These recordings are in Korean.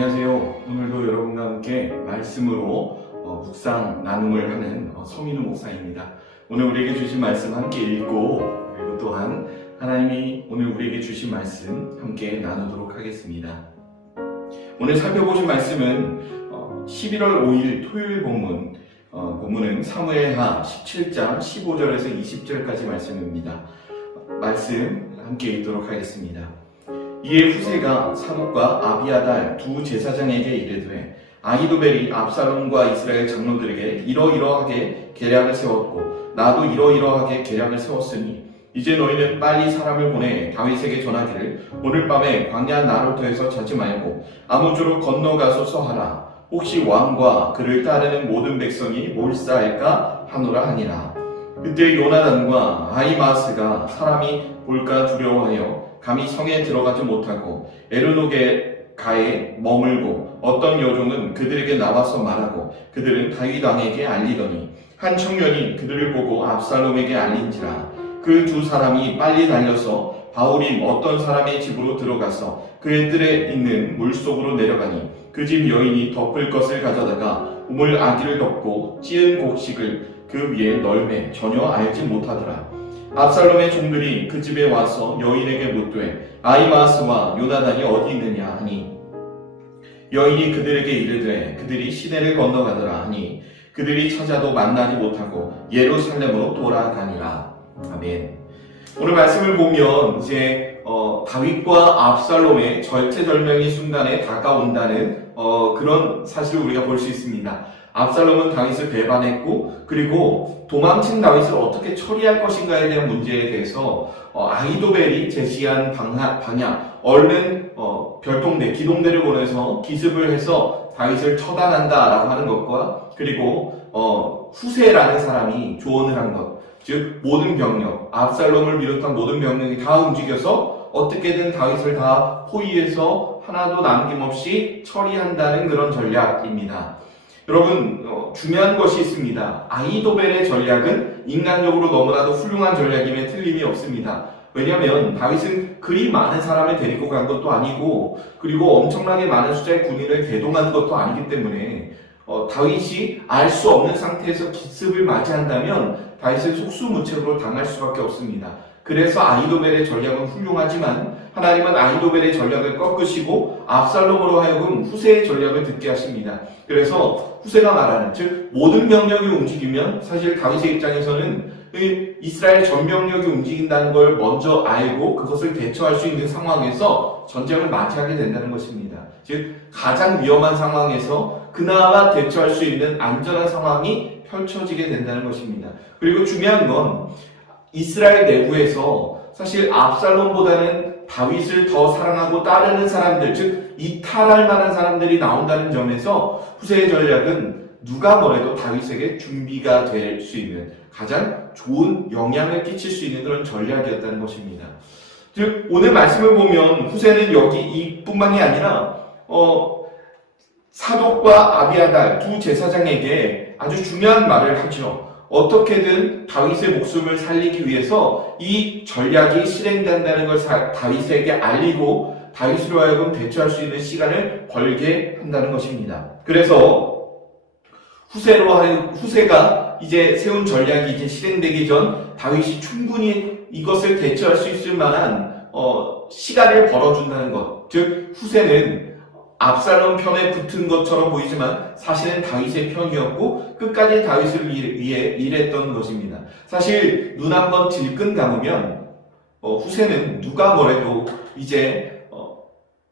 안녕하세요. 오늘도 여러분과 함께 말씀으로 묵상 나눔을 하는 서민우 목사입니다. 오늘 우리에게 주신 말씀 함께 읽고 그리고 또한 하나님이 오늘 우리에게 주신 말씀 함께 나누도록 하겠습니다. 오늘 살펴보신 말씀은 11월 5일 토요일 본문은 사무엘하 17장 15절에서 20절까지 말씀입니다. 말씀 함께 읽도록 하겠습니다. 이에 후세가 사독과 아비아달 두 제사장에게 이르되 아히도벨이 압살롬과 이스라엘 장로들에게 이러이러하게 계략을 세웠고 나도 이러이러하게 계략을 세웠으니 이제 너희는 빨리 사람을 보내 다윗에게 전하기를 오늘 밤에 광야 나루터에서 자지 말고 아무쪼록 건너가서 서하라. 혹시 왕과 그를 따르는 모든 백성이 몰사할까 하노라 하니라. 그때 요나단과 아히마스가 사람이 볼까 두려워하여 감히 성에 들어가지 못하고 에르노게 가에 머물고 어떤 여종은 그들에게 나와서 말하고 그들은 다윗 왕에게 알리더니 한 청년이 그들을 보고 압살롬에게 알린지라. 그 두 사람이 빨리 달려서 바울임 어떤 사람의 집으로 들어가서 그의 뜰에 있는 물속으로 내려가니 그 집 여인이 덮을 것을 가져다가 우물 아기를 덮고 찌은 곡식을 그 위에 널매 전혀 알지 못하더라. 압살롬의 종들이 그 집에 와서 여인에게 묻되 아히마스와 요나단이 어디 있느냐 하니 여인이 그들에게 이르되 그들이 시내를 건너가더라 하니 그들이 찾아도 만나지 못하고 예루살렘으로 돌아가니라. 아멘. 오늘 말씀을 보면 이제 다윗과 압살롬의 절체절명의 순간에 다가온다는 그런 사실을 우리가 볼 수 있습니다. 압살롬은 다윗을 배반했고 그리고 도망친 다윗을 어떻게 처리할 것인가에 대한 문제에 대해서 아히도벨이 제시한 방향 얼른 별동대 기동대를 보내서 기습을 해서 다윗을 처단한다라고 하는 것과 그리고 후세라는 사람이 조언을 한 것, 즉 모든 병력, 압살롬을 비롯한 모든 병력이 다 움직여서 어떻게든 다윗을 다 포위해서 하나도 남김없이 처리한다는 그런 전략입니다. 여러분, 중요한 것이 있습니다. 아히도벨의 전략은 인간적으로 너무나도 훌륭한 전략임에 틀림이 없습니다. 왜냐하면 다윗은 그리 많은 사람을 데리고 간 것도 아니고 그리고 엄청나게 많은 숫자의 군인을 대동한 것도 아니기 때문에 다윗이 알 수 없는 상태에서 기습을 맞이한다면 다윗은 속수무책으로 당할 수밖에 없습니다. 그래서 아히도벨의 전략은 훌륭하지만 하나님은 아히도벨의 전략을 꺾으시고 압살롬으로 하여금 후세의 전략을 듣게 하십니다. 그래서 후세가 말하는 즉 모든 병력이 움직이면 사실 다윗의 입장에서는 이스라엘 전 병력이 움직인다는 걸 먼저 알고 그것을 대처할 수 있는 상황에서 전쟁을 맞이하게 된다는 것입니다. 즉 가장 위험한 상황에서 그나마 대처할 수 있는 안전한 상황이 펼쳐지게 된다는 것입니다. 그리고 중요한 건 이스라엘 내부에서 사실 압살롬보다는 다윗을 더 사랑하고 따르는 사람들, 즉 이탈할 만한 사람들이 나온다는 점에서 후세의 전략은 누가 뭐래도 다윗에게 준비가 될 수 있는 가장 좋은 영향을 끼칠 수 있는 그런 전략이었다는 것입니다. 즉 오늘 말씀을 보면 후세는 여기 이뿐만이 아니라 사독과 아비아달 두 제사장에게 아주 중요한 말을 하죠. 어떻게든 다윗의 목숨을 살리기 위해서 이 전략이 실행된다는 걸 다윗에게 알리고 다윗으로 하여금 대처할 수 있는 시간을 벌게 한다는 것입니다. 그래서 후세가 이제 세운 전략이 이제 실행되기 전 다윗이 충분히 이것을 대처할 수 있을 만한 시간을 벌어준다는 것. 즉 후세는 압살롬 편에 붙은 것처럼 보이지만 사실은 다윗의 편이었고 끝까지 다윗을 위해 일했던 것입니다. 사실 눈 한번 질끈 감으면 후세는 누가 뭐래도 이제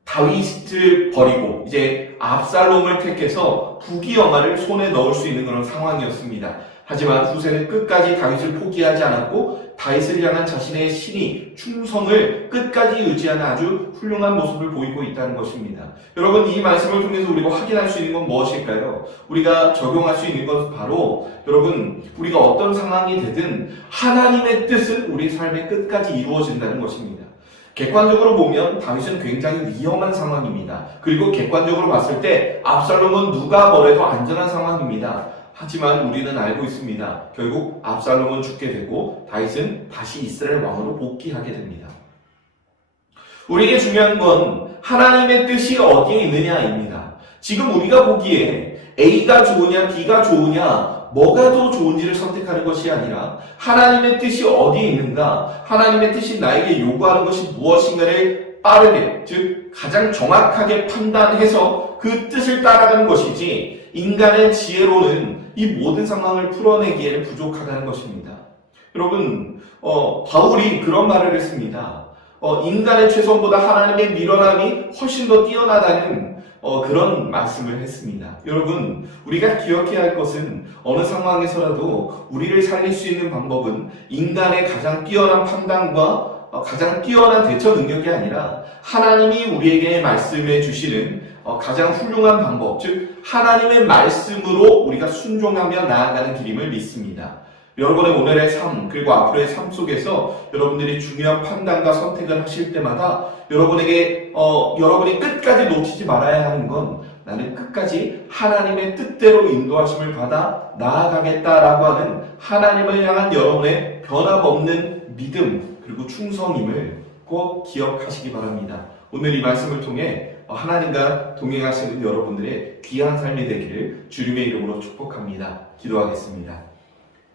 다윗을 버리고 이제 압살롬을 택해서 부귀영화를 손에 넣을 수 있는 그런 상황이었습니다. 하지만 후세는 끝까지 다윗을 포기하지 않았고 다윗을 향한 자신의 신의, 충성을 끝까지 의지하는 아주 훌륭한 모습을 보이고 있다는 것입니다. 여러분, 이 말씀을 통해서 우리가 확인할 수 있는 건 무엇일까요? 우리가 적용할 수 있는 것은 바로 여러분, 우리가 어떤 상황이 되든 하나님의 뜻은 우리 삶의 끝까지 이루어진다는 것입니다. 객관적으로 보면 다윗은 굉장히 위험한 상황입니다. 그리고 객관적으로 봤을 때 압살롬은 누가 뭐래도 안전한 상황입니다. 하지만 우리는 알고 있습니다. 결국 압살롬은 죽게 되고 다윗은 다시 이스라엘 왕으로 복귀하게 됩니다. 우리에게 중요한 건 하나님의 뜻이 어디에 있느냐입니다. 지금 우리가 보기에 A가 좋으냐 B가 좋으냐 뭐가 더 좋은지를 선택하는 것이 아니라 하나님의 뜻이 어디에 있는가, 하나님의 뜻이 나에게 요구하는 것이 무엇인가를 빠르게, 즉 가장 정확하게 판단해서 그 뜻을 따라가는 것이지, 인간의 지혜로는 이 모든 상황을 풀어내기에는 부족하다는 것입니다. 여러분, 바울이 그런 말을 했습니다. 인간의 최선보다 하나님의 미련함이 훨씬 더 뛰어나다는 그런 말씀을 했습니다. 여러분, 우리가 기억해야 할 것은 어느 상황에서라도 우리를 살릴 수 있는 방법은 인간의 가장 뛰어난 판단과 가장 뛰어난 대처 능력이 아니라 하나님이 우리에게 말씀해 주시는 가장 훌륭한 방법, 즉 하나님의 말씀으로 우리가 순종하며 나아가는 길임을 믿습니다. 여러분의 오늘의 삶, 그리고 앞으로의 삶 속에서 여러분들이 중요한 판단과 선택을 하실 때마다 여러분이 끝까지 놓치지 말아야 하는 건, 나는 끝까지 하나님의 뜻대로 인도하심을 받아 나아가겠다라고 하는 하나님을 향한 여러분의 변함없는 믿음 그리고 충성임을 꼭 기억하시기 바랍니다. 오늘 이 말씀을 통해 하나님과 동행하시는 여러분들의 귀한 삶이 되기를 주님의 이름으로 축복합니다. 기도하겠습니다.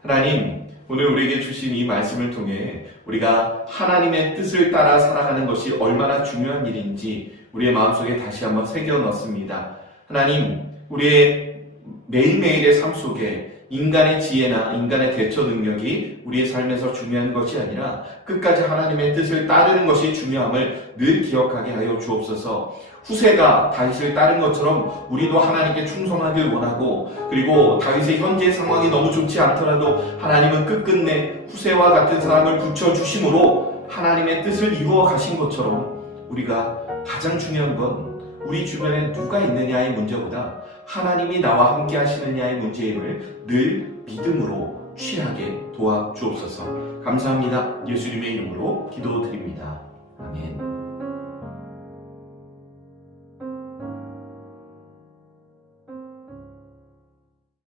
하나님, 오늘 우리에게 주신 이 말씀을 통해 우리가 하나님의 뜻을 따라 살아가는 것이 얼마나 중요한 일인지 우리의 마음속에 다시 한번 새겨 넣습니다. 하나님, 우리의 매일매일의 삶 속에 인간의 지혜나 인간의 대처 능력이 우리의 삶에서 중요한 것이 아니라 끝까지 하나님의 뜻을 따르는 것이 중요함을 늘 기억하게 하여 주옵소서. 후세가 다윗을 따른 것처럼 우리도 하나님께 충성하길 원하고, 그리고 다윗의 현재 상황이 너무 좋지 않더라도 하나님은 끝끝내 후세와 같은 사람을 붙여주심으로 하나님의 뜻을 이루어 가신 것처럼, 우리가 가장 중요한 건 우리 주변에 누가 있느냐의 문제보다 하나님이 나와 함께 하시느냐의 문제임을 늘 믿음으로 취하게 도와주옵소서. 감사합니다. 예수님의 이름으로 기도드립니다. 아멘.